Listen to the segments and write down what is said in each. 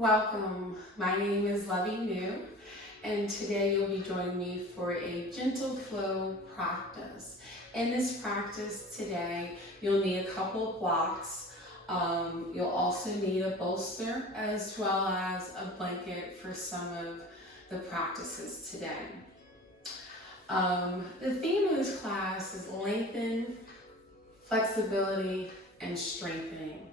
Welcome, my name is Lovie Neu, and today you'll be joining me for a gentle flow practice. In this practice today, you'll need a couple blocks. You'll also need a bolster as well as a blanket for some of the practices today. The theme of this class is lengthen, flexibility, and strengthening.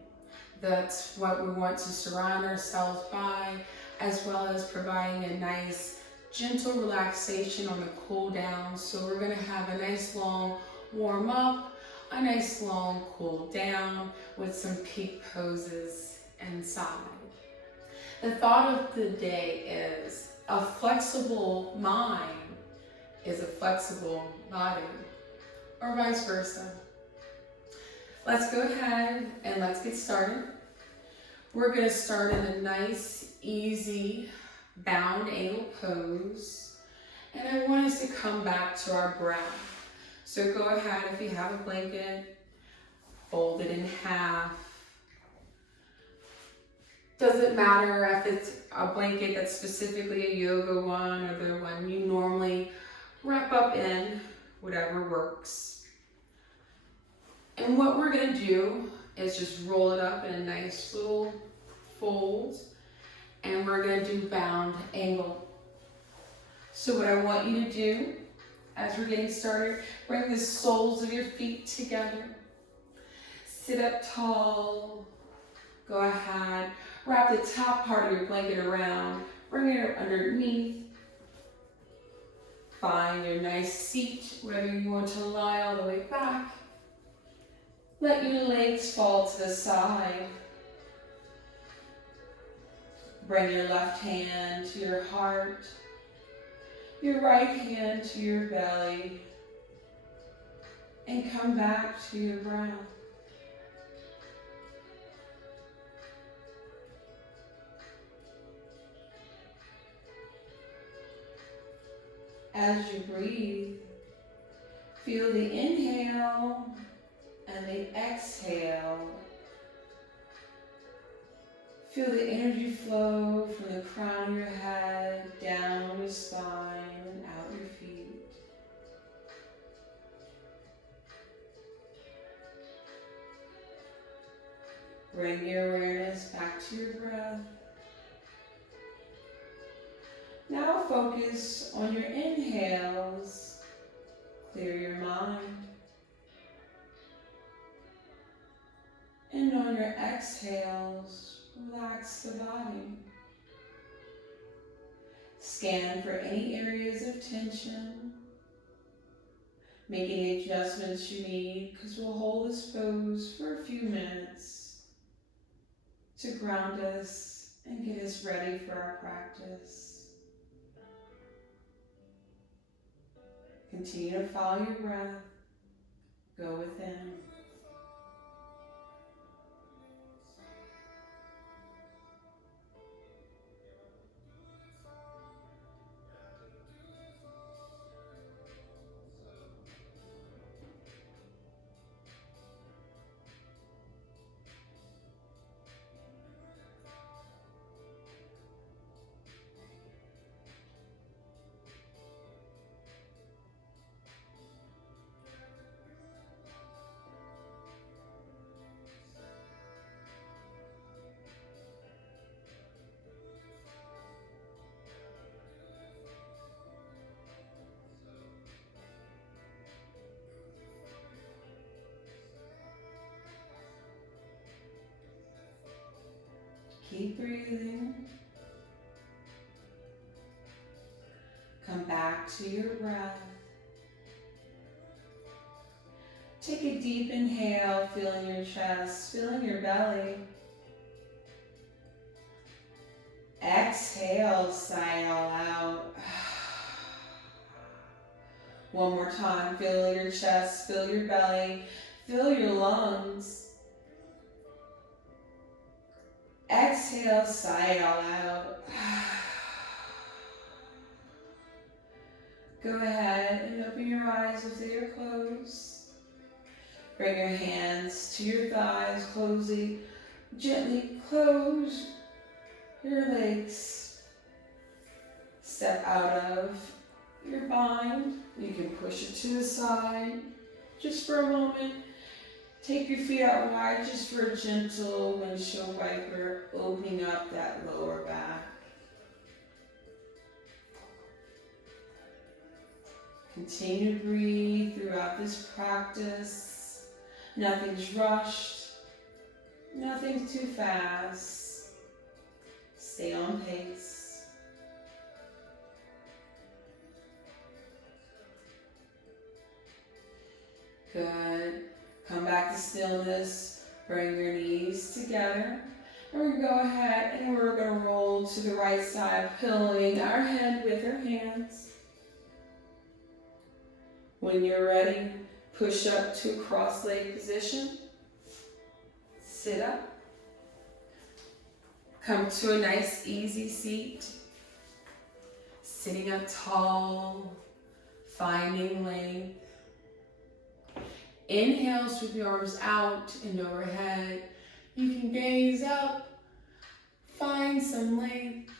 That's what we want to surround ourselves by, as well as providing a nice gentle relaxation on the cool down. So we're going to have a nice long warm up, a nice long cool down with some peak poses inside. The thought of the day is a flexible mind is a flexible body, or vice versa. Let's go ahead and let's get started. We're going to start in a nice, easy, bound angle pose. And I want us to come back to our breath. So go ahead, if you have a blanket, fold it in half. Doesn't matter if it's a blanket that's specifically a yoga one or the one you normally wrap up in, whatever works. And what we're going to do is just roll it up in a nice little fold, and we're going to do bound angle. So what I want you to do as we're getting started, bring the soles of your feet together. Sit up tall. Go ahead. Wrap the top part of your blanket around. Bring it up underneath. Find your nice seat, whether you want to lie all the way back. Let your legs fall to the side. Bring your left hand to your heart, your right hand to your belly, and come back to your breath. As you breathe, feel the inhale and the exhale. Feel the energy flow from the crown of your head, down your spine, and out your feet. Bring your awareness back to your breath. Now focus on your inhales. Clear your mind. And on your exhales, relax the body. Scan for any areas of tension. Make any adjustments you need, because we'll hold this pose for a few minutes to ground us and get us ready for our practice. Continue to follow your breath. Go within. Keep breathing. Come back to your breath. Take a deep inhale, feeling your chest, feeling your belly. Exhale, sigh it all out. One more time, feel your chest, feel your belly, feel your lungs. Exhale, sigh it all out. Go ahead and open your eyes if they are closed. Bring your hands to your thighs, gently close your legs step out of your bind. You can push it to the side just for a moment. Take your feet out wide just for a gentle windshield wiper, opening up that lower back. Continue to breathe throughout this practice. Nothing's rushed. Nothing's too fast. Stay on pace. Good. Come back to stillness. Bring your knees together. And we're going to go ahead and we're going to roll to the right side, pillowing our head with our hands. When you're ready, push up to a cross-legged position. Sit up. Come to a nice, easy seat. Sitting up tall, finding length. Inhale, sweep your arms out and overhead. You can gaze up, find some length.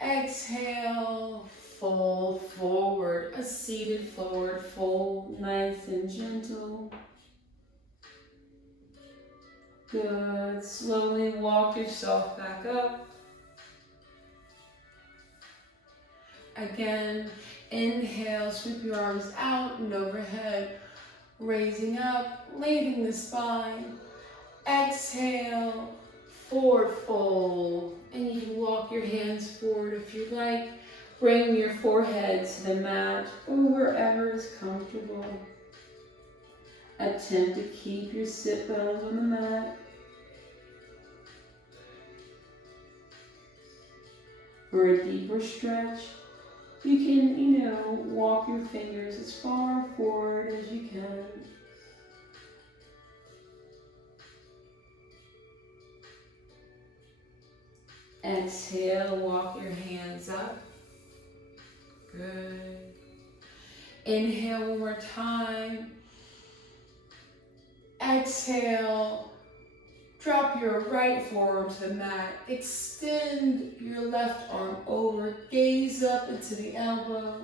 Exhale, fold forward, a seated forward fold, nice and gentle. Good. Slowly walk yourself back up. Again, inhale, sweep your arms out and overhead, raising up, lengthening the spine. Exhale, forward fold, and you can walk your hands forward if you like. Bring your forehead to the mat or wherever is comfortable. Attempt to keep your sit bones on the mat. For a deeper stretch, you can, walk your fingers as far forward as you can. Exhale, walk your hands up. Good. Inhale one more time. Exhale, drop your right forearm to the mat. Extend your left arm over. Gaze up into the elbow.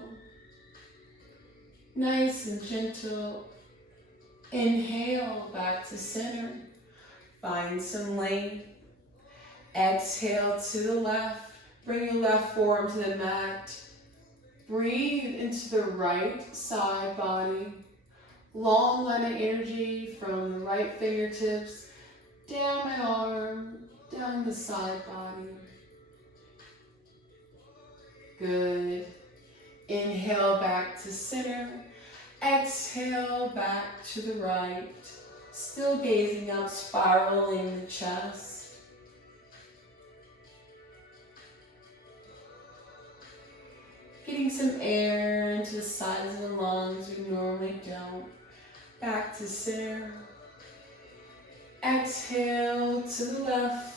Nice and gentle. Inhale, back to center. Find some length. Exhale to the left. Bring your left forearm to the mat. Breathe into the right side body. Long line of energy from the right fingertips down my arm, down the side body. Good. Inhale back to center. Exhale back to the right. Still gazing up, spiraling the chest. Getting some air into the sides of the lungs we normally don't. Back to center. Exhale to the left.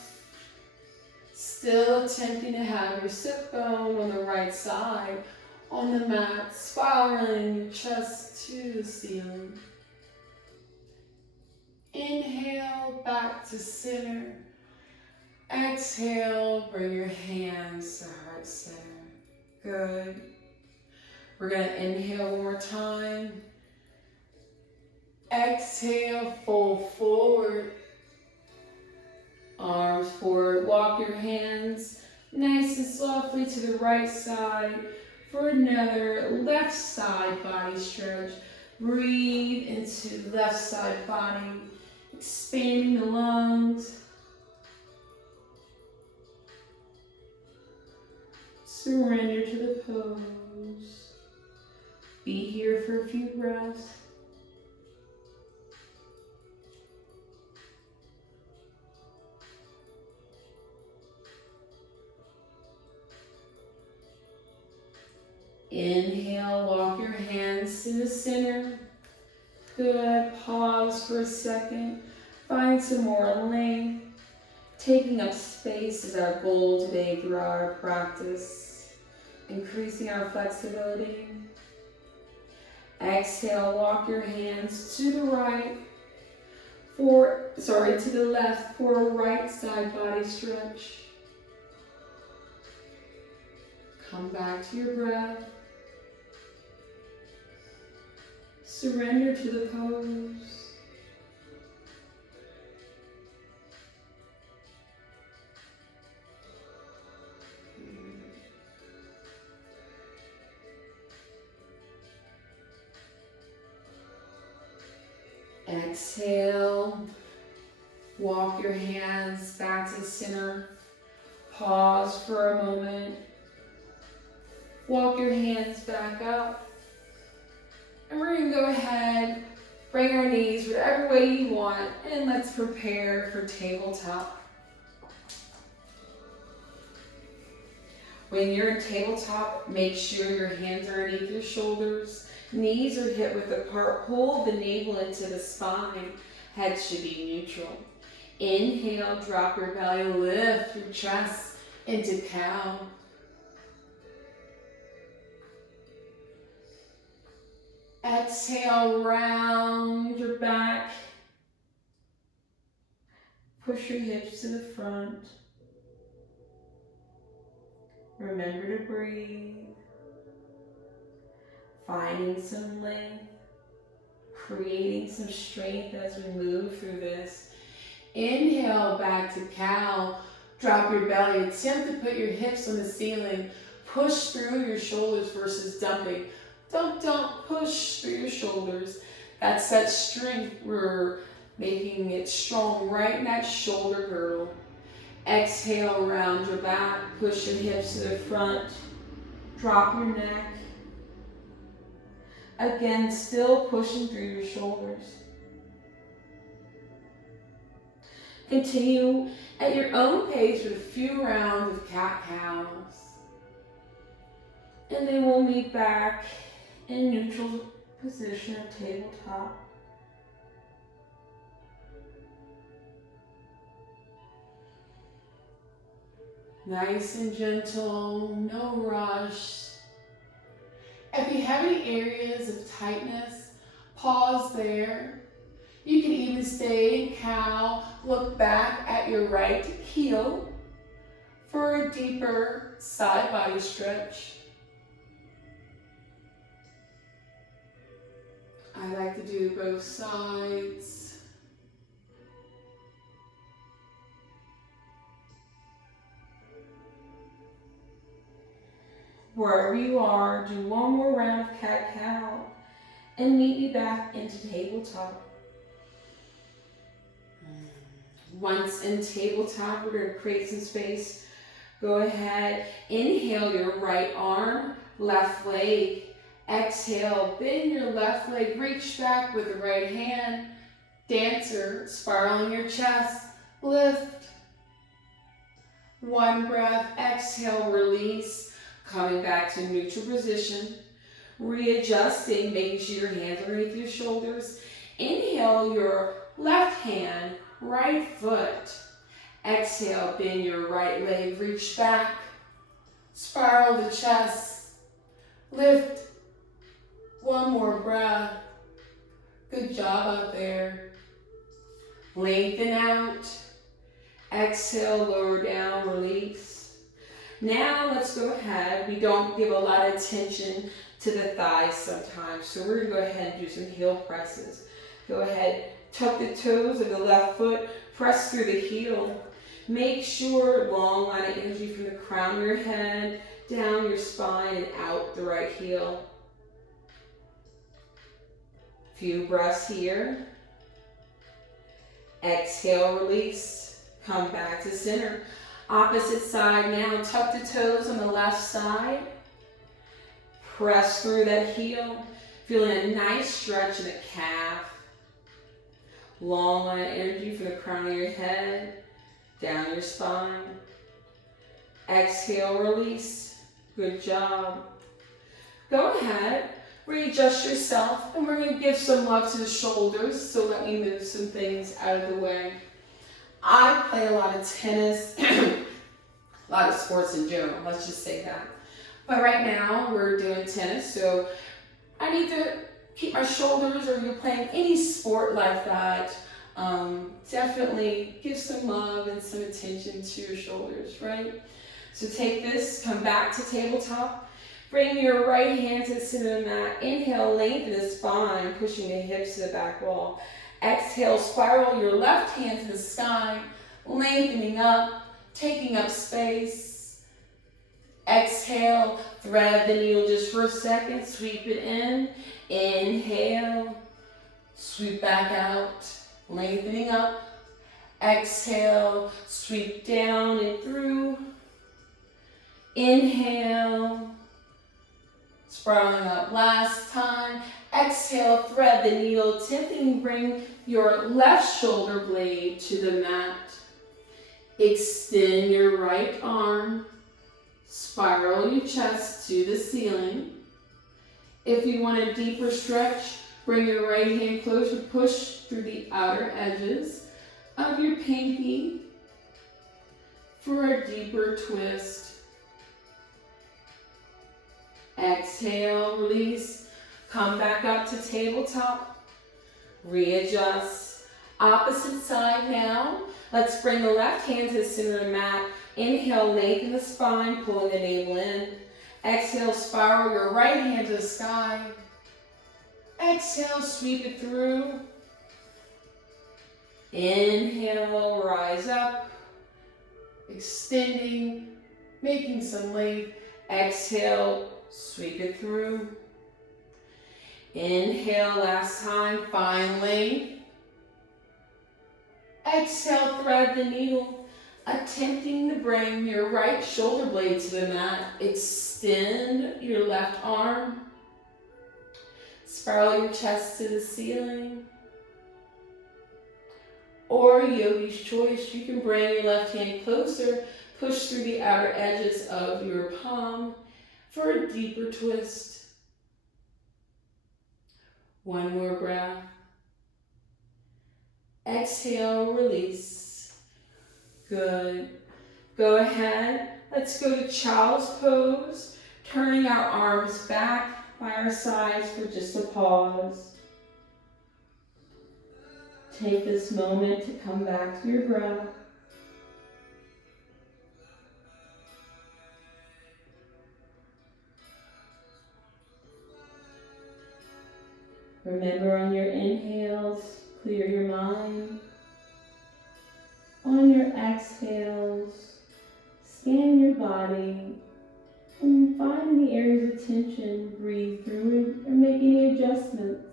Still attempting to have your sit bone on the right side on the mat, spiraling your chest to the ceiling. Inhale, back to center. Exhale, bring your hands to heart center. Good. We're going to inhale one more time. Exhale, fold forward. Arms forward. Walk your hands nice and softly to the right side for another left side body stretch. Breathe into left side body, expanding the lungs. Surrender to the pose. Be here for a few breaths. Inhale, walk your hands to the center. Good. Pause for a second. Find some more length. Taking up space is our goal today through our practice. Increasing our flexibility. Exhale, walk your hands to the right. To the left for a right side body stretch. Come back to your breath. Surrender to the pose. Exhale. Walk your hands back to center. Pause for a moment. Walk your hands back up. And we're going to go ahead, bring our knees whatever way you want, and let's prepare for tabletop. When you're in tabletop, make sure your hands are underneath your shoulders. Knees are hip width apart. Hold the navel into the spine. Head should be neutral. Inhale, drop your belly, lift your chest into cow. Exhale, round your back. Push your hips to the front. Remember to breathe. Finding some length. Creating some strength as we move through this. Inhale, back to cow. Drop your belly. Attempt to put your hips on the ceiling. Push through your shoulders versus dumping. Don't push through your shoulders. That's that strength. We're making it strong right in that shoulder girdle. Exhale, round your back. Push your hips to the front. Drop your neck. Again, still pushing through your shoulders. Continue at your own pace with a few rounds of cat-cows. And then we'll meet back in neutral position of tabletop. Nice and gentle, no rush. If you have any areas of tightness, pause there. You can even stay in cow, look back at your right heel for a deeper side body stretch. I like to do both sides. Wherever you are, do one more round of cat-cow and meet me back into tabletop. Once in tabletop, we're going to create some space. Go ahead, inhale your right arm, left leg. Exhale, bend your left leg, reach back with the right hand. Dancer, spiraling your chest, lift. One breath, exhale, release. Coming back to neutral position. Readjusting, making sure your hands are underneath your shoulders. Inhale your left hand, right foot. Exhale, bend your right leg, reach back. Spiral the chest. Lift. One more breath. Good job out there. Lengthen out. Exhale, lower down, release. Now let's go ahead. We don't give a lot of attention to the thighs sometimes, so we're gonna go ahead and do some heel presses. Go ahead, tuck the toes of the left foot, press through the heel. Make sure long line of energy from the crown of your head, down your spine and out the right heel. Few breaths here. Exhale, release. Come back to center. Opposite side now. Tuck the toes on the left side. Press through that heel. Feeling a nice stretch in the calf. Long line of energy from the crown of your head, down your spine. Exhale, release. Good job. Go ahead. Readjust yourself, and we're going to give some love to the shoulders, so let me move some things out of the way. I play a lot of tennis, a lot of sports in general, let's just say that. But right now, we're doing tennis, so I need to keep my shoulders, or you're playing any sport like that, definitely give some love and some attention to your shoulders, right? So take this, come back to tabletop. Bring your right hand to the center of the mat. Inhale, lengthen the spine, pushing the hips to the back wall. Exhale, spiral your left hand to the sky, lengthening up, taking up space. Exhale, thread the needle just for a second, sweep it in. Inhale, sweep back out, lengthening up. Exhale, sweep down and through. Inhale, spiraling up last time. Exhale, thread the needle, tipping, bring your left shoulder blade to the mat. Extend your right arm, spiral your chest to the ceiling. If you want a deeper stretch, bring your right hand closer, push through the outer edges of your pinky for a deeper twist. Exhale, release, come back up to tabletop, readjust. Opposite side now. Let's bring the left hand to the center of the mat. Inhale, lengthen the spine, pulling the navel in. Exhale, spiral your right hand to the sky. Exhale, sweep it through. Inhale, rise up, extending, making some length. Exhale, sweep it through. Inhale, last time, find length. Exhale, thread the needle, attempting to bring your right shoulder blade to the mat. Extend your left arm. Spiral your chest to the ceiling. Or yogi's choice, you can bring your left hand closer, push through the outer edges of your palm for a deeper twist. One more breath. Exhale, release. Good. Go ahead. Let's go to child's pose, turning our arms back by our sides for just a pause. Take this moment to come back to your breath. Remember, on your inhales, clear your mind. On your exhales, scan your body and find any areas of tension. Breathe through it or make any adjustments.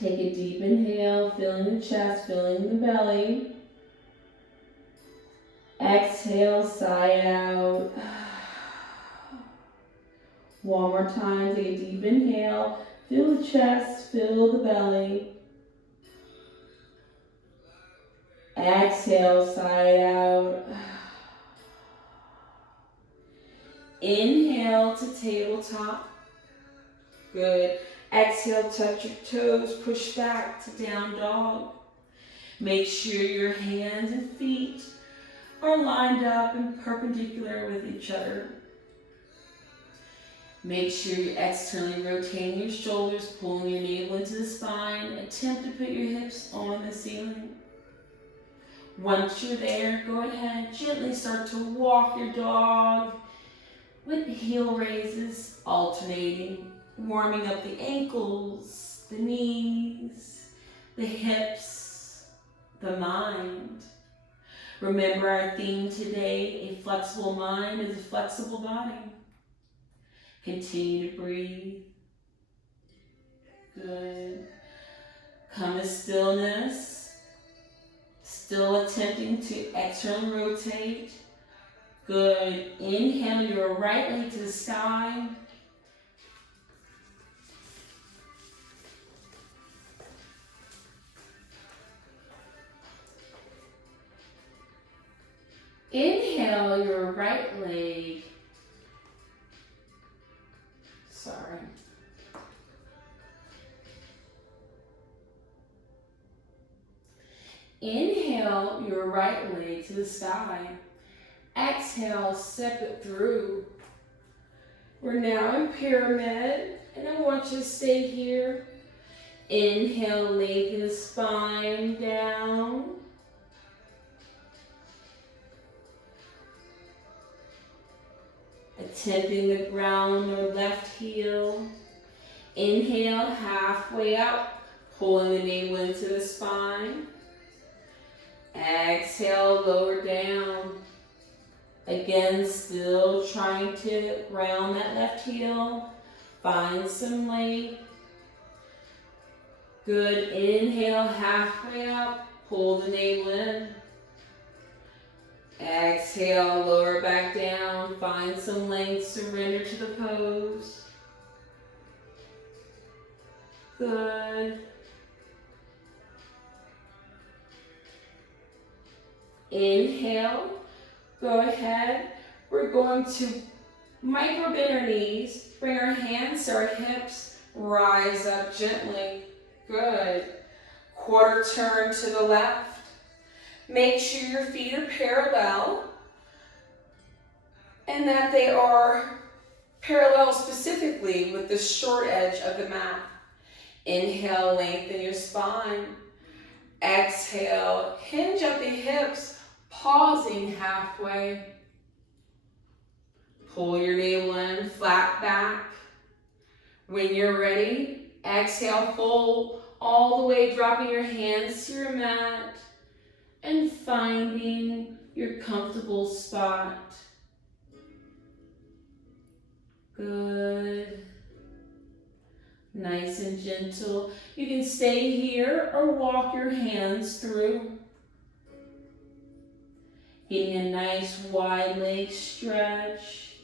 Take a deep inhale, filling the chest, filling the belly. Exhale, sigh out. One more time, take a deep inhale, fill the chest, fill the belly. Exhale, sigh out. Inhale to tabletop. Good. Exhale, touch your toes, push back to down dog. Make sure your hands and feet are lined up and perpendicular with each other. Make sure you're externally rotating your shoulders, pulling your navel into the spine. Attempt to put your hips on the ceiling. Once you're there, go ahead, gently start to walk your dog with heel raises, alternating. Warming up the ankles, the knees, the hips, the mind. Remember our theme today, a flexible mind is a flexible body. Continue to breathe. Good. Come to stillness. Still attempting to externally rotate. Good. Inhale your right leg to the sky. Inhale your right leg. Inhale your right leg to the sky. Exhale, step it through. We're now in pyramid, and I want you to stay here. Inhale, lengthen the spine down. Attempting the ground or left heel. Inhale, halfway up, pulling the navel into the spine. Exhale, lower down. Again, still trying to round that left heel. Find some length. Good. Inhale, halfway up, pull the navel in. Exhale, lower back down. Find some length, surrender to the pose. Good. Inhale. Go ahead. We're going to micro bend our knees. Bring our hands to our hips. Rise up gently. Good. Quarter turn to the left. Make sure your feet are parallel and that they are parallel specifically with the short edge of the mat. Inhale, lengthen your spine. Exhale, hinge at the hips, pausing halfway. Pull your navel in, flat back. When you're ready, exhale, fold all the way, dropping your hands to your mat and finding your comfortable spot. Good. Nice and gentle. You can stay here or walk your hands through. Getting a nice wide leg stretch.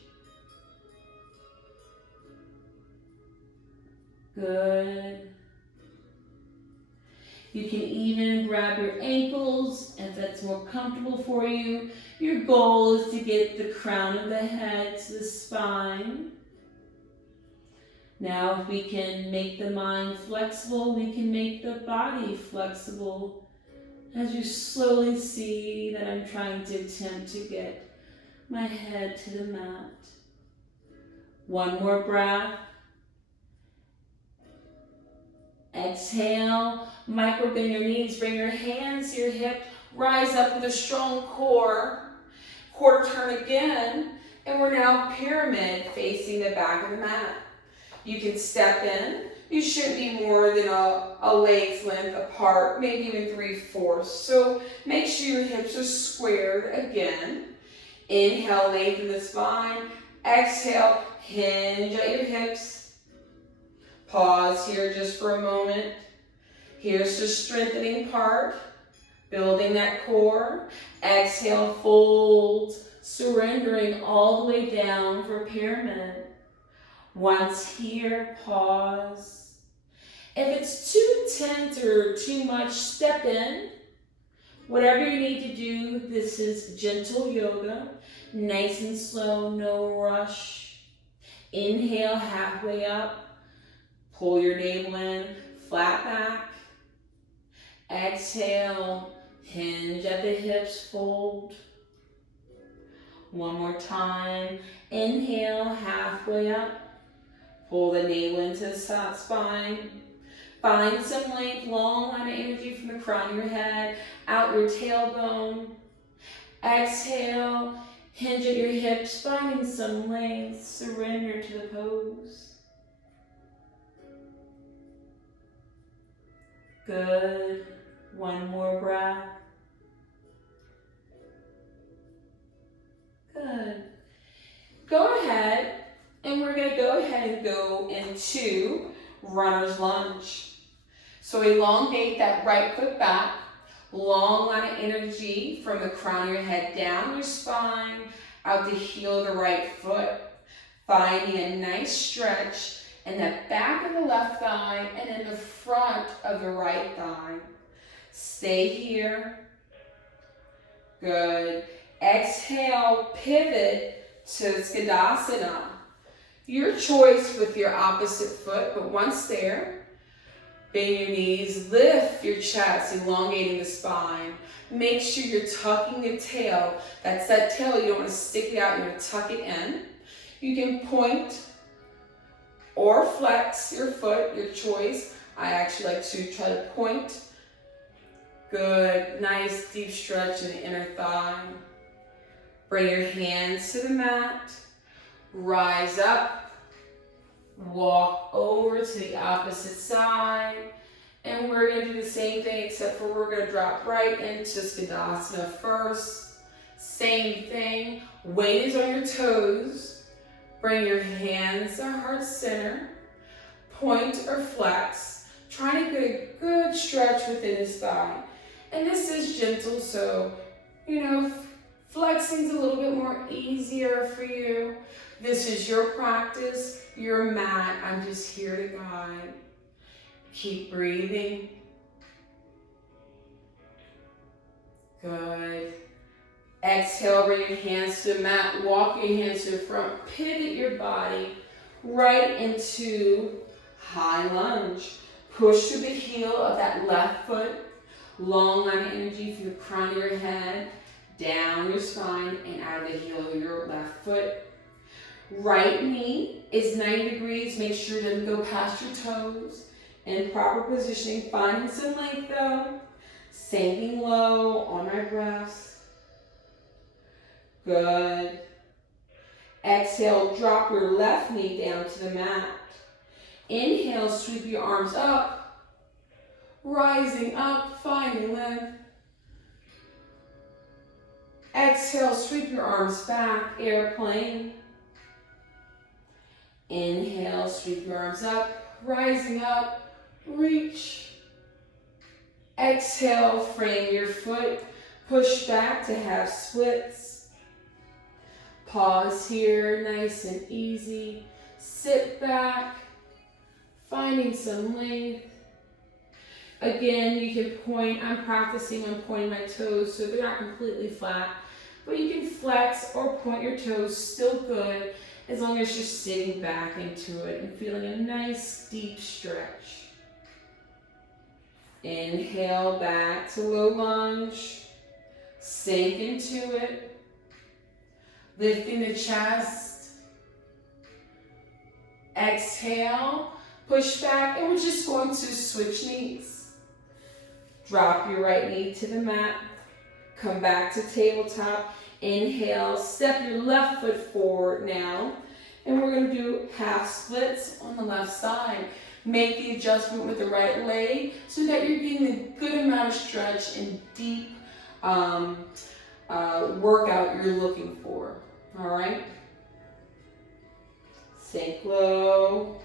Good. You can even grab your ankles if that's more comfortable for you. Your goal is to get the crown of the head to the spine. Now, if we can make the mind flexible, we can make the body flexible. As you slowly see that I'm trying to attempt to get my head to the mat. One more breath. Exhale, micro bend your knees, bring your hands to your hip, rise up with a strong core. Quarter turn again, and we're now pyramid facing the back of the mat. You can step in. You shouldn't be more than a leg's length apart, maybe even 3/4. So make sure your hips are squared again. Inhale, lengthen the spine. Exhale, hinge at your hips. Pause here just for a moment. Here's the strengthening part, building that core. Exhale, fold, surrendering all the way down for pyramid. Once here, pause. If it's too tense or too much, step in. Whatever you need to do, this is gentle yoga. Nice and slow, no rush. Inhale, halfway up. Pull your navel in, flat back. Exhale, hinge at the hips, fold. One more time. Inhale, halfway up. Pull the navel into the spine. Find some length, long line of energy from the crown of your head, out your tailbone. Exhale, hinge at your hips, finding some length, surrender to the pose. Good. One more breath. Good. Go ahead, and we're going to go ahead and go into runner's lunge. So elongate that right foot back, long line of energy from the crown of your head down your spine, out the heel of the right foot, finding a nice stretch in the back of the left thigh and in the front of the right thigh. Stay here. Good. Exhale, pivot to Skandasana. Your choice with your opposite foot, but once there, Bend your knees, lift your chest, elongating the spine. Make sure you're tucking the tail. That's that tail, you don't want to stick it out, you want to tuck it in. You can point or flex your foot, your choice. I actually like to try to point. Good, nice deep stretch in the inner thigh. Bring your hands to the mat. Rise up. Walk over to the opposite side. And we're going to do the same thing, except for we're going to drop right into Skandasana first. Same thing. Weight is on your toes. Bring your hands to heart center. Point or flex. Trying to get a good stretch within his thigh. And this is gentle, so, flexing is a little bit more easier for you. This is your practice, your mat. I'm just here to guide. Keep breathing. Good. Exhale, bring your hands to the mat. Walk your hands to the front. Pivot your body right into high lunge. Push through the heel of that left foot. Long line of energy from the crown of your head, down your spine, and out of the heel of your left foot. Right knee is 90 degrees. Make sure it doesn't go past your toes. In proper positioning, finding some length though. Sinking low on my breath. Good. Exhale, drop your left knee down to the mat. Inhale, sweep your arms up. Rising up, finding length. Exhale, sweep your arms back, airplane. Inhale, sweep your arms up, rising up, reach. Exhale, frame your foot, push back to half splits. Pause here, nice and easy. Sit back, finding some length. Again, you can point. I'm practicing on pointing my toes so they're not completely flat. But you can flex or point your toes, still good, as long as you're sitting back into it and feeling a nice deep stretch. Inhale back to low lunge. Sink into it. Lifting the chest. Exhale, push back, and we're just going to switch knees. Drop your right knee to the mat. Come back to tabletop. Inhale, step your left foot forward now. And we're going to do half splits on the left side. Make the adjustment with the right leg so that you're getting a good amount of stretch and deep workout you're looking for. All right? Sink low.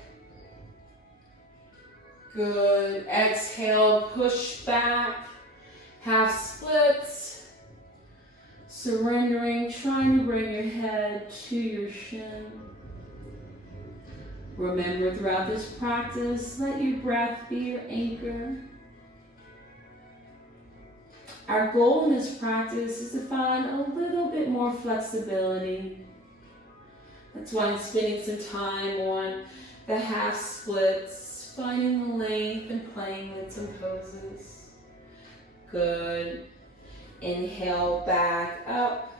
Good. Exhale, push back. Half splits. Surrendering, trying to bring your head to your shin. Remember, throughout this practice, let your breath be your anchor. Our goal in this practice is to find a little bit more flexibility. That's why I'm spending some time on the half splits, finding the length and playing with some poses. Good. Inhale, back up.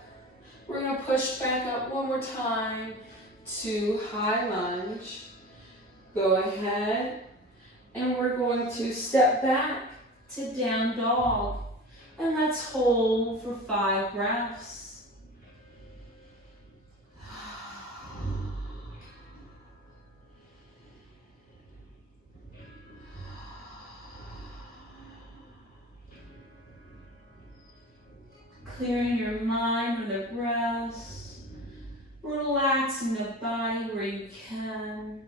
We're going to push back up one more time to high lunge. Go ahead, and we're going to step back to down dog. And let's hold for 5 breaths. Clearing your mind with the breaths. Relaxing the body where you can.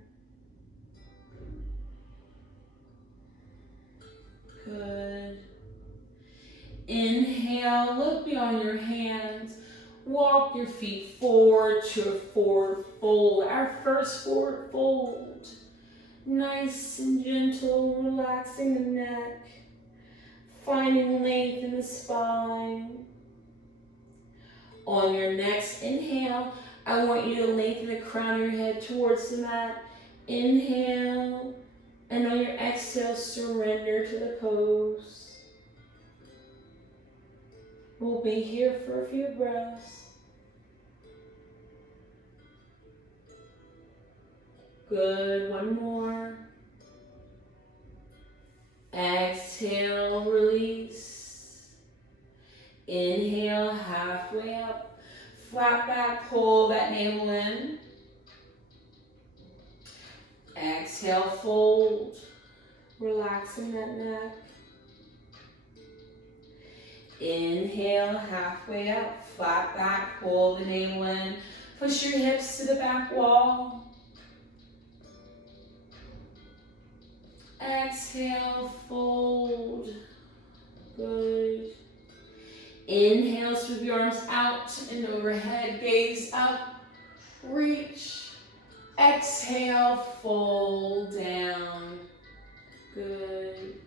Good. Inhale, look beyond your hands. Walk your feet forward to a forward fold. Our first forward fold. Nice and gentle, relaxing the neck. Finding length in the spine. On your next inhale, I want you to lengthen the crown of your head towards the mat. Inhale. And on your exhale, surrender to the pose. We'll be here for a few breaths. Good, one more. Exhale, release. Inhale, halfway up. Flat back, pull that navel in. Exhale, fold. Relaxing that neck. Inhale, halfway up. Flat back, pull the navel in. Push your hips to the back wall. Exhale, fold. Good. Inhale, sweep your arms out and overhead. Gaze up. Reach. Exhale, fold down. Good.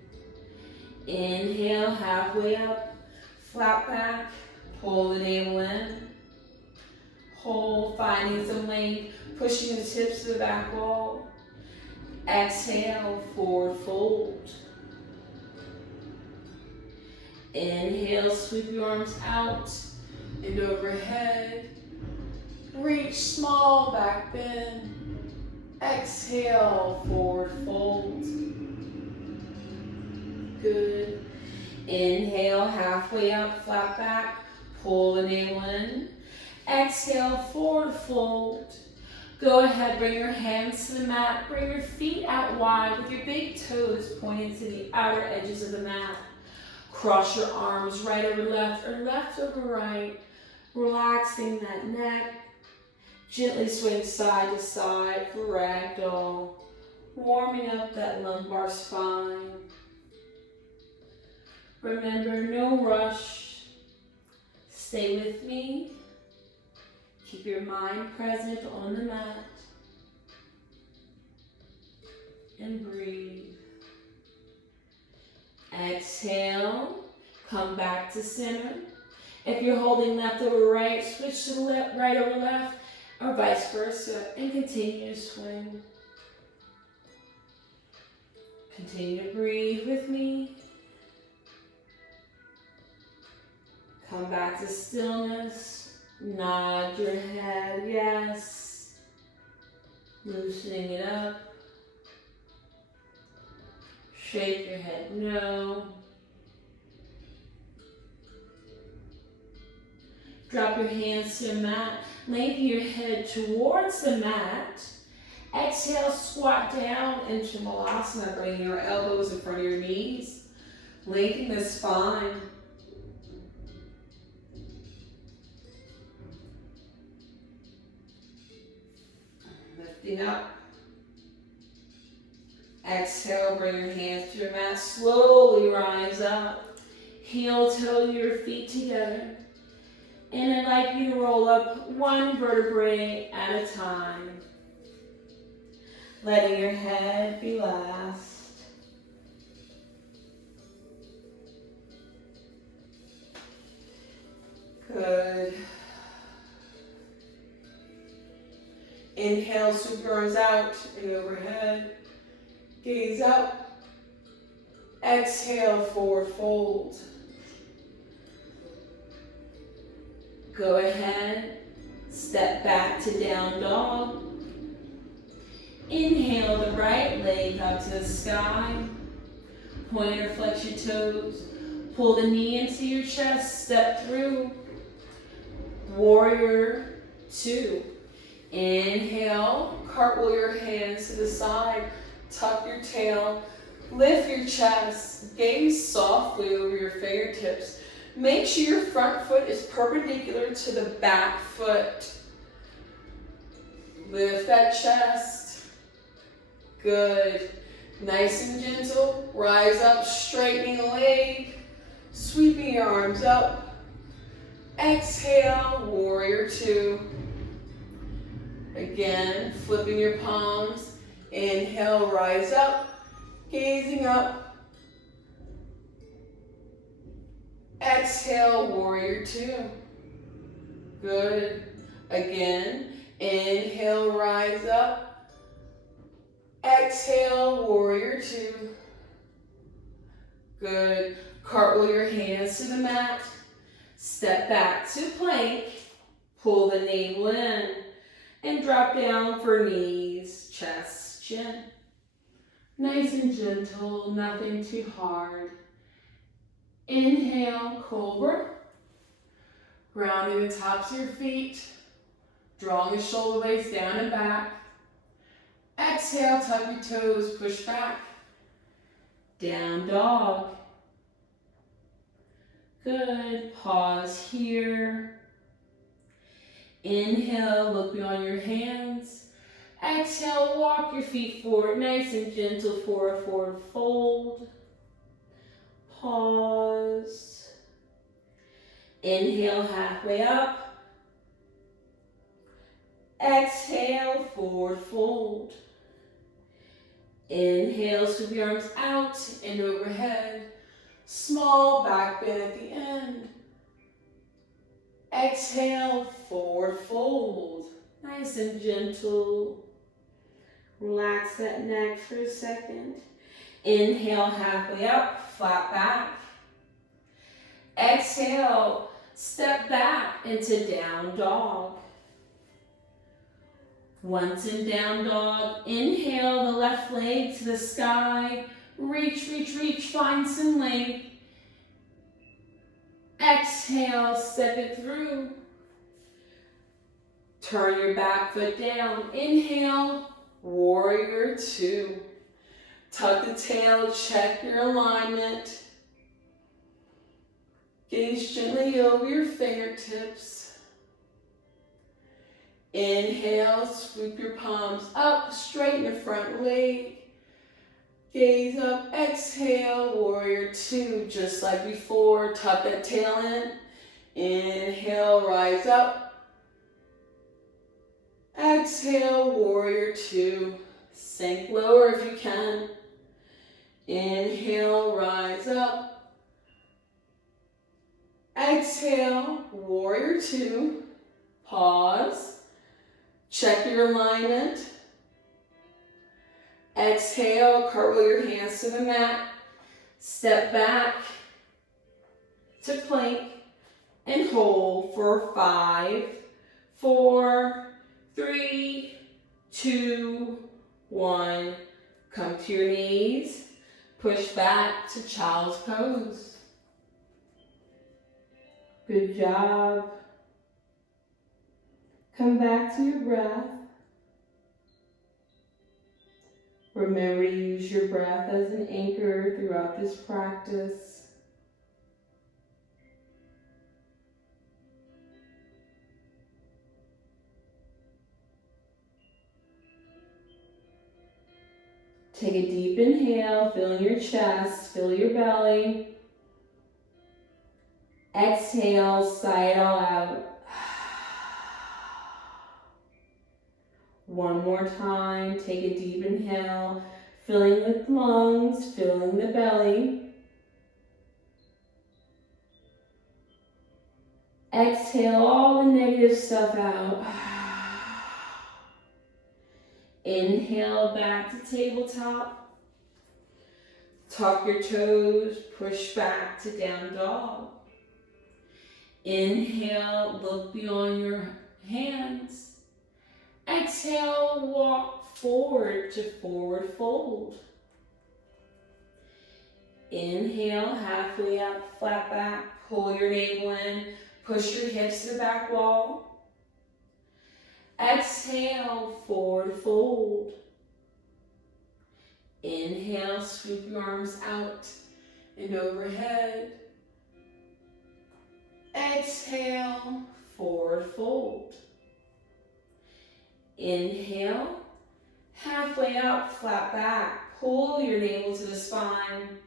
Inhale, halfway up. Flat back. Pull the navel in. Hold, finding some length. Pushing the tips to the back wall. Exhale, forward fold. Inhale, sweep your arms out and overhead. Reach, small back bend. Exhale, forward fold. Good. Inhale, halfway up, flat back. Pull the navel in. Exhale, forward fold. Go ahead, bring your hands to the mat. Bring your feet out wide with your big toes pointing to the outer edges of the mat. Cross your arms right over left or left over right. Relaxing that neck. Gently swing side to side for ragdoll. Warming up that lumbar spine. Remember, no rush. Stay with me. Keep your mind present on the mat. And breathe. Exhale. Come back to center. If you're holding left over right, switch to the left, right over left, or vice versa, and continue to swing. Continue to breathe with me. Come back to stillness. Nod your head, yes. Loosening it up. Shake your head, no. Drop your hands to the mat. Lengthen your head towards the mat. Exhale, squat down into Malasana. Bring your elbows in front of your knees. Lengthen the spine. Lifting up. Exhale, bring your hands to your mat. Slowly rise up. Heel toe your feet together. And I'd like you to roll up one vertebrae at a time. Letting your head be last. Good. Inhale, sweep your arms out and overhead. Gaze up. Exhale, forward fold. Go ahead, step back to down dog. Inhale the right leg up to the sky. Point or flex your toes. Pull the knee into your chest, step through. Warrior 2. Inhale, cartwheel your hands to the side. Tuck your tail, lift your chest, gaze softly over your fingertips. Make sure your front foot is perpendicular to the back foot. Lift that chest. Good. Nice and gentle. Rise up, straightening the leg. Sweeping your arms up. Exhale, warrior 2. Again, flipping your palms. Inhale, rise up. Gazing up. Exhale, warrior 2. Good. Again, inhale, rise up. Exhale. Exhale, warrior two. Good. Cartwheel your hands to the mat. Step back to plank. Pull the navel in. And drop down for knees, chest, chin. Nice and gentle, nothing too hard. Inhale, cobra. Grounding the tops of your feet. Drawing the shoulder blades down and back. Exhale, tuck your toes, push back. Down dog. Good. Pause here. Inhale, look beyond your hands. Exhale, walk your feet forward, nice and gentle, forward fold. Pause. Inhale, halfway up. Exhale, forward fold. Inhale, sweep your arms out and overhead. Small back bend at the end. Exhale, forward fold. Nice and gentle. Relax that neck for a second. Inhale, halfway up, flat back. Exhale, step back into down dog. Once in down dog, inhale the left leg to the sky. Reach, reach, reach, find some length. Exhale, step it through. Turn your back foot down. Inhale, warrior two. Tuck the tail, check your alignment. Gaze gently over your fingertips. Inhale, sweep your palms up, straighten the front leg. Gaze up, exhale, warrior two, just like before. Tuck that tail in. Inhale, rise up. Exhale, warrior two. Sink lower if you can. Inhale, rise up. Exhale, warrior two. Pause. Check your alignment. Exhale, cartwheel your hands to the mat. Step back to plank and hold for 5, 4, 3, 2, 1. Come to your knees. Push back to child's pose. Good job. Come back to your breath. Remember to use your breath as an anchor throughout this practice. Take a deep inhale, fill your chest, fill your belly. Exhale, sigh it all out. One more time, take a deep inhale, filling the lungs, filling the belly. Exhale all the negative stuff out. Inhale back to tabletop. Tuck your toes, push back to down dog. Inhale, look beyond your hands. Exhale, walk forward to forward fold. Inhale, halfway up, flat back, pull your navel in, push your hips to the back wall. Exhale, forward fold. Inhale, sweep your arms out and overhead. Exhale, forward fold. Inhale, halfway up, flat back. Pull your navel to the spine.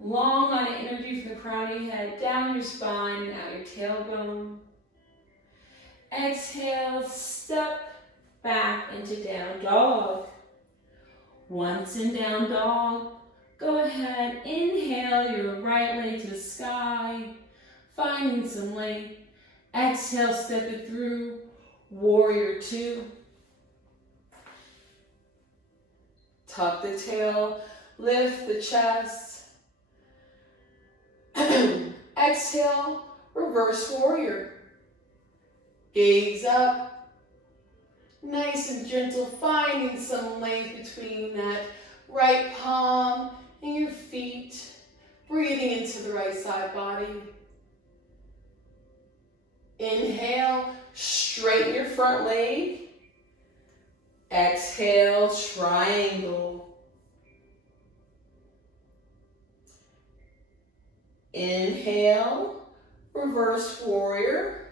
Long on energy from the crown of your head, down your spine and out your tailbone. Exhale, step back into down dog. Once in down dog, go ahead, inhale your right leg to the sky, finding some length. Exhale, step it through. Warrior two. Tuck the tail, lift the chest. Exhale, reverse warrior. Gaze up. Nice and gentle, finding some length between that right palm and your feet. Breathing into the right side body. Inhale, straighten your front leg. Exhale, triangle. Inhale, reverse warrior.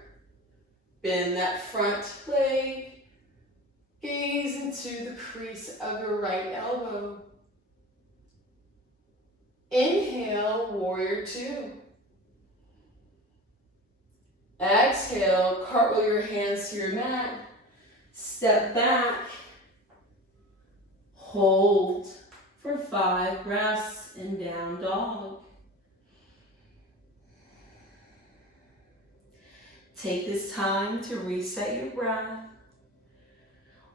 Bend that front leg. Gaze into the crease of your right elbow. Inhale, warrior two. Exhale, cartwheel your hands to your mat. Step back. Hold for 5 breaths in down dog. Take this time to reset your breath.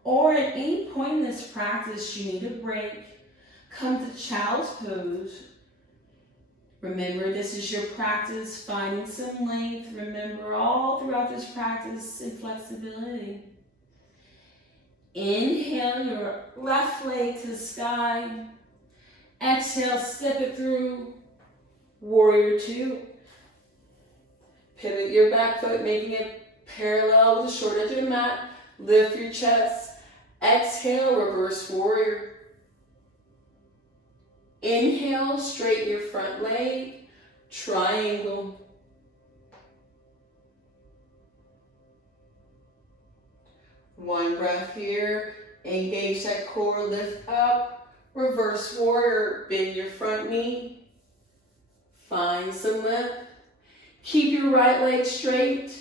Or at any point in this practice you need a break, come to child's pose. Remember, this is your practice, finding some length. Remember, all throughout this practice, and flexibility. Inhale your left leg to the sky. Exhale, step it through. Warrior two. Pivot your back foot, making it parallel with the short edge of the mat. Lift your chest. Exhale, reverse warrior. Inhale, straighten your front leg, triangle. One breath here, engage that core, lift up, reverse warrior, bend your front knee, find some lift. Keep your right leg straight.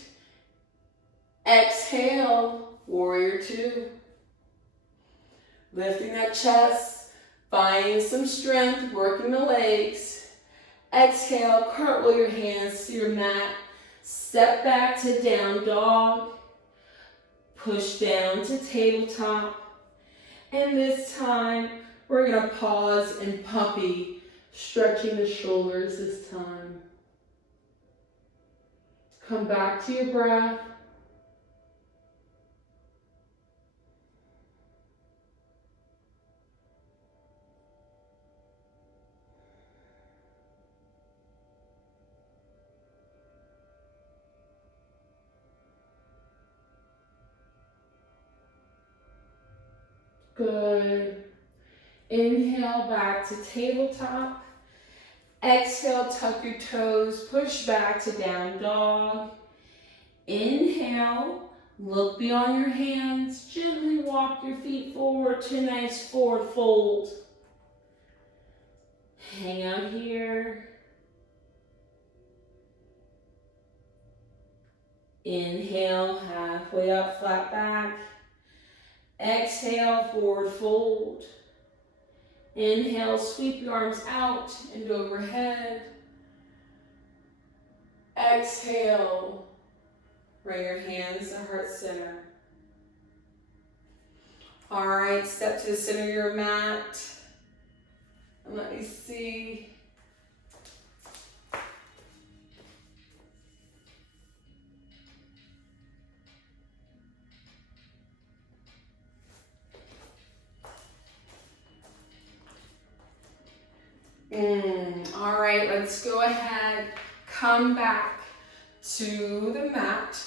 Exhale, warrior two. Lifting that chest. Finding some strength, working the legs. Exhale, cartwheel your hands to your mat. Step back to down dog. Push down to tabletop. And this time, we're gonna pause in puppy, stretching the shoulders this time. Come back to your breath. Good. Inhale back to tabletop. Exhale, tuck your toes, push back to down dog. Inhale, look beyond your hands, gently walk your feet forward to a nice forward fold. Hang out here. Inhale, halfway up, flat back. Exhale, forward fold. Inhale, sweep your arms out and overhead. Exhale, bring your hands to heart center. All right, step to the center of your mat. And let me see. All right, let's go ahead, come back to the mat.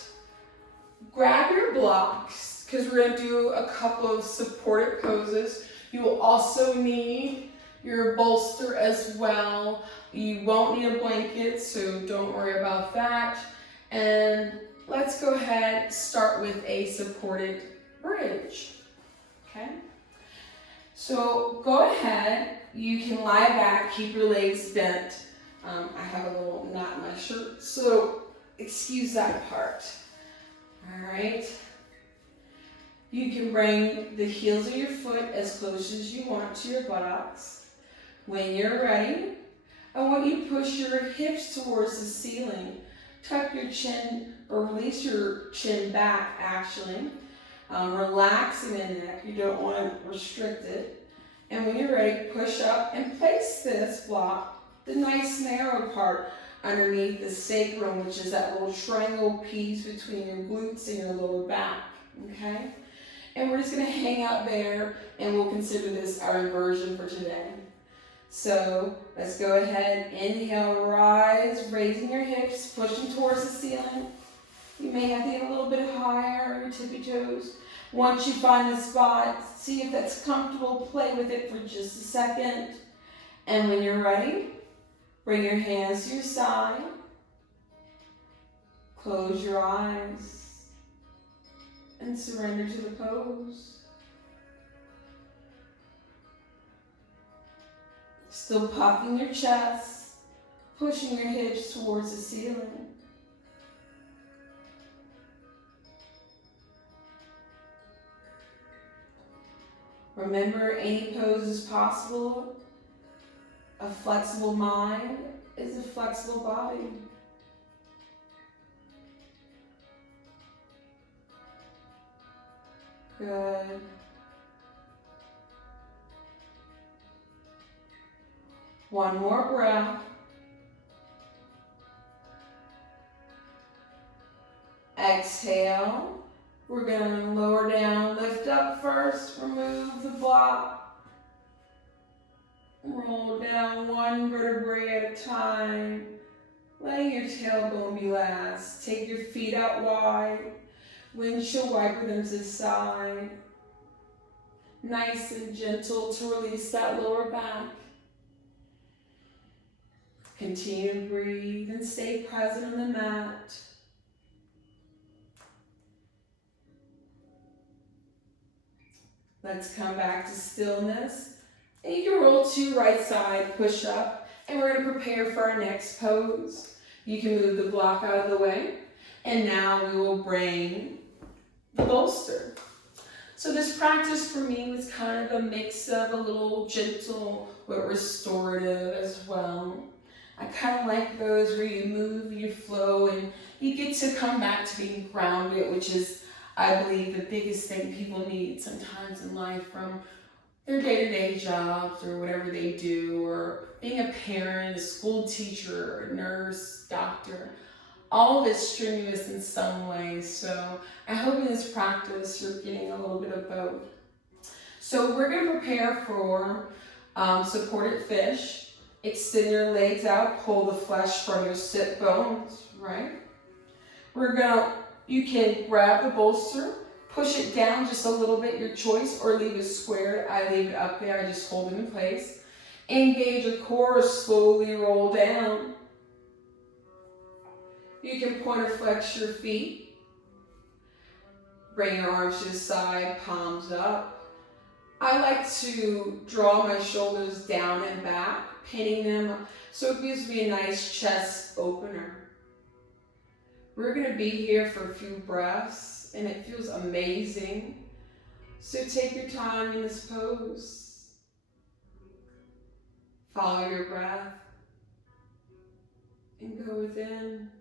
Grab your blocks, because we're gonna do a couple of supported poses. You will also need your bolster as well. You won't need a blanket, so don't worry about that. And let's go ahead, start with a supported bridge, okay? So go ahead, you can lie back, keep your legs bent. I have a little knot in my shirt, so excuse that part. All right. You can bring the heels of your foot as close as you want to your buttocks. When you're ready, I want you to push your hips towards the ceiling. Tuck your chin, or release your chin back actually. Relaxing the neck, you don't want to restrict it. And when you're ready, push up and place this block, the nice narrow part, underneath the sacrum, which is that little triangle piece between your glutes and your lower back, okay? And we're just gonna hang out there, and we'll consider this our inversion for today. So let's go ahead, inhale, rise, raising your hips, pushing towards the ceiling. You may have to get a little bit higher, your tippy toes. Once you find a spot, see if that's comfortable, play with it for just a second. And when you're ready, bring your hands to your side. Close your eyes and surrender to the pose. Still puffing your chest, pushing your hips towards the ceiling. Remember, any pose is possible. A flexible mind is a flexible body. Good. One more breath. Exhale. We're going to lower down, lift up first, remove the block. Roll down one vertebrae at a time. Letting your tailbone be last. Take your feet out wide. Windshield wiper them to the side. Nice and gentle to release that lower back. Continue to breathe and stay present on the mat. Let's come back to stillness. And you can roll to right side, push up, and we're going to prepare for our next pose. You can move the block out of the way, and now we will bring the bolster. So this practice for me was kind of a mix of a little gentle but restorative as well. I kind of like those where you move, you flow, and you get to come back to being grounded, which is, I believe, the biggest thing people need sometimes in life, from their day-to-day jobs or whatever they do, or being a parent, a school teacher, a nurse, doctor. All of it's strenuous in some way. So I hope in this practice you're getting a little bit of both. So we're going to prepare for supported fish. Extend your legs out, pull the flesh from your sit bones, right? You can grab the bolster, push it down just a little bit, your choice, or leave it squared. I leave it up there, I just hold it in place. Engage your core, slowly roll down. You can point or flex your feet. Bring your arms to the side, palms up. I like to draw my shoulders down and back, pinning them, so it gives me a nice chest opener. We're going to be here for a few breaths, and it feels amazing. So take your time in this pose. Follow your breath and go within.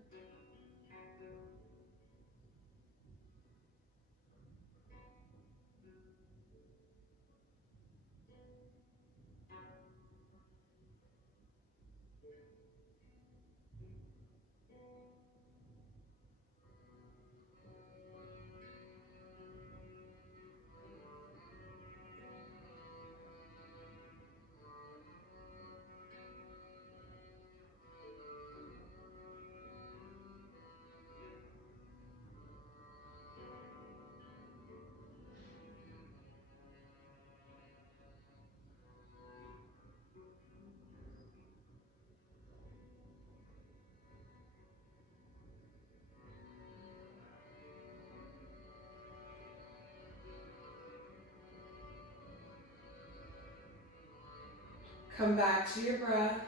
Come back to your breath.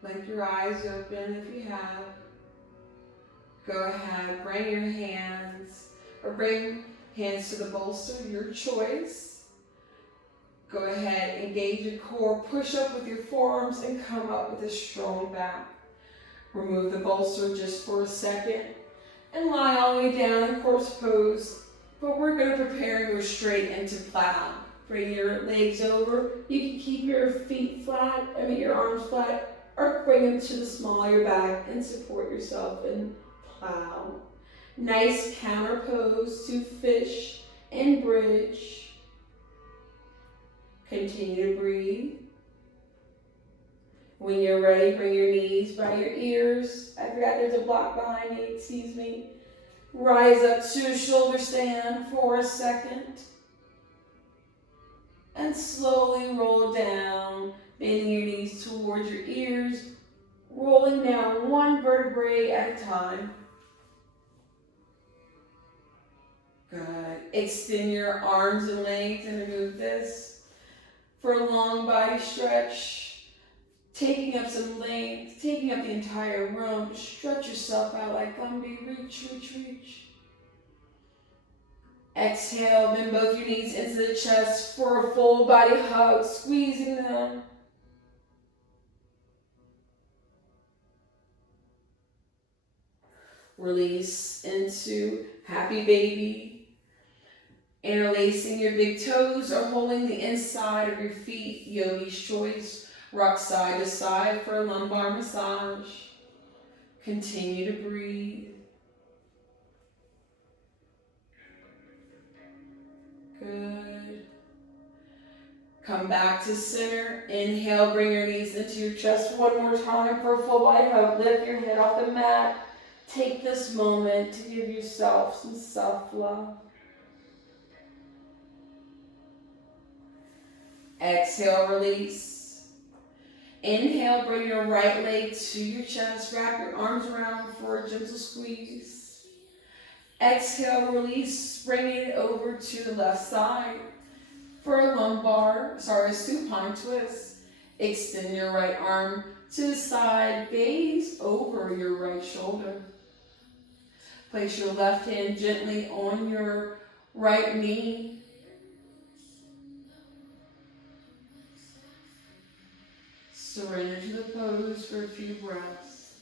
Blink your eyes open if you have. Go ahead, bring your hands, or bring hands to the bolster, your choice. Go ahead, engage your core, push up with your forearms, and come up with a strong back. Remove the bolster just for a second, and lie all the way down in corpse pose, but we're going to prepare to go straight into plow. Bring your legs over. You can keep your feet flat, your arms flat, or bring them to the small of your back and support yourself and plow. Nice counter pose to fish and bridge. Continue to breathe. When you're ready, bring your knees by your ears. I forgot there's a block behind me, excuse me. Rise up to shoulder stand for a second. And slowly roll down, bending your knees towards your ears, rolling down one vertebrae at a time. Good. Extend your arms and legs and remove this for a long body stretch. Taking up some length, taking up the entire room. Stretch yourself out like Gumby. Reach, reach, reach. Exhale, bend both your knees into the chest for a full body hug, squeezing them. Release into happy baby. Interlacing your big toes or holding the inside of your feet, yogi's choice. Rock side to side for a lumbar massage. Continue to breathe. Good. Come back to center. Inhale, bring your knees into your chest one more time for a full body hug. Lift your head off the mat. Take this moment to give yourself some self-love. Exhale, release. Inhale, bring your right leg to your chest. Wrap your arms around for a gentle squeeze. Exhale, release. Bring it over to the left side for a supine twist. Extend your right arm to the side. Gaze over your right shoulder. Place your left hand gently on your right knee. Surrender to the pose for a few breaths.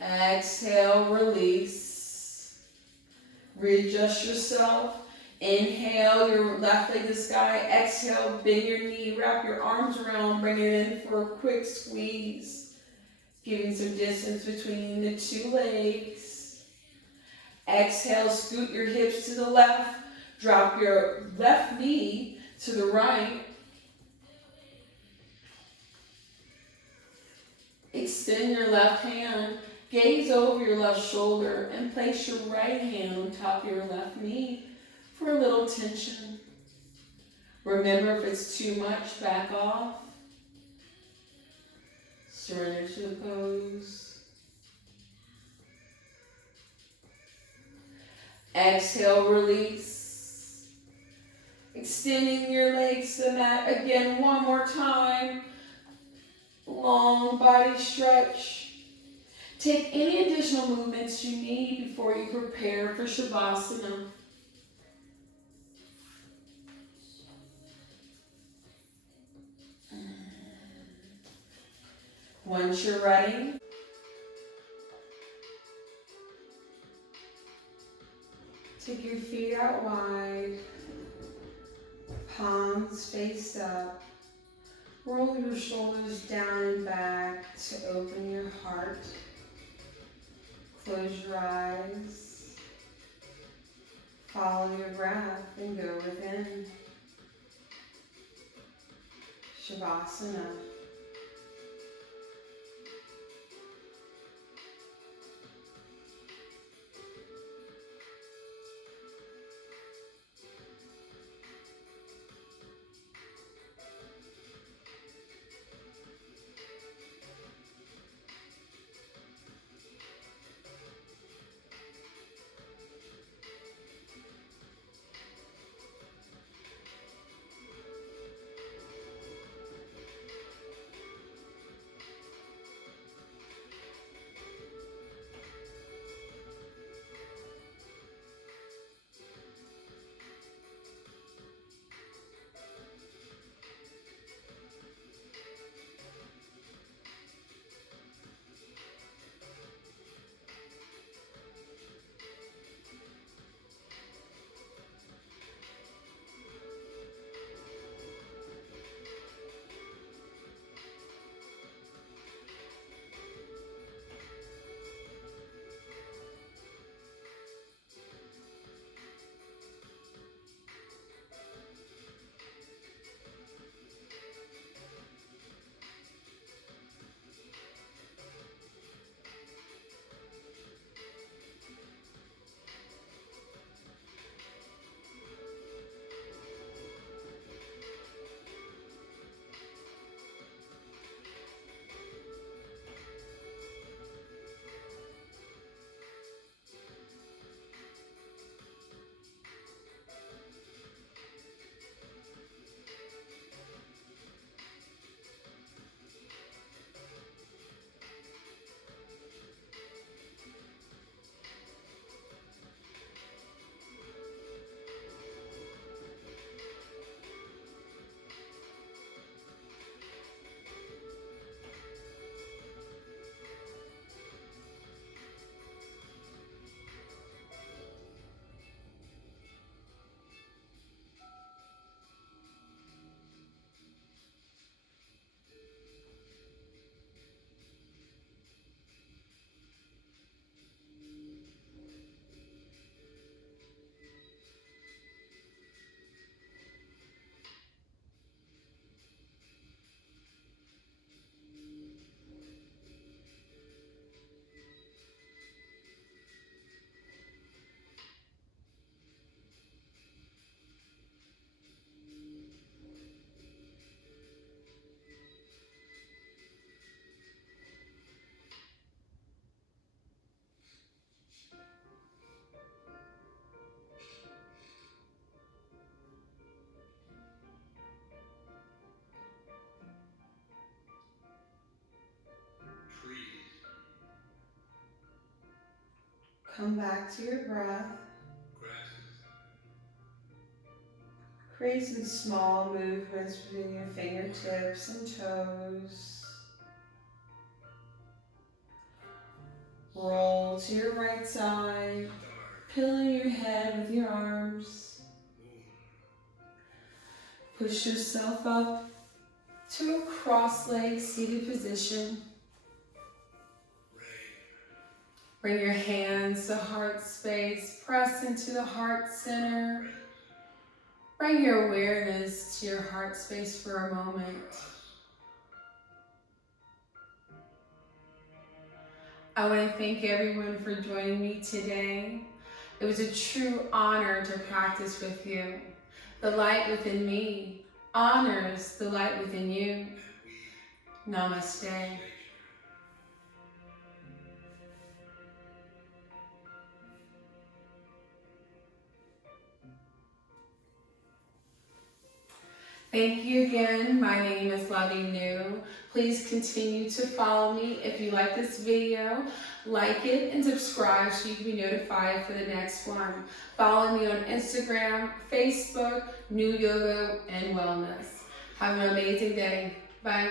Exhale, release. Readjust yourself. Inhale, your left leg to the sky. Exhale, bend your knee, wrap your arms around, bring it in for a quick squeeze. Giving some distance between the two legs. Exhale, scoot your hips to the left. Drop your left knee to the right. Extend your left hand, gaze over your left shoulder, and place your right hand on top of your left knee for a little tension. Remember, if it's too much, back off. Surrender to the pose. Exhale, release. Extending your legs to the mat again one more time. Long body stretch. Take any additional movements you need before you prepare for Shavasana. Once you're ready, take your feet out wide. Palms face up. Roll your shoulders down and back to open your heart. Close your eyes. Follow your breath and go within. Shavasana. Come back to your breath. Create some small movements between your fingertips and toes. Roll to your right side. Pillow your head with your arms. Push yourself up to a cross-legged seated position. Bring your hands to heart space. Press into the heart center. Bring your awareness to your heart space for a moment. I want to thank everyone for joining me today. It was a true honor to practice with you. The light within me honors the light within you. Namaste. Thank you again. My name is Lovie Neu. Please continue to follow me. If you like this video, like it and subscribe so you can be notified for the next one. Follow me on Instagram, Facebook, New Yoga, and Wellness. Have an amazing day. Bye.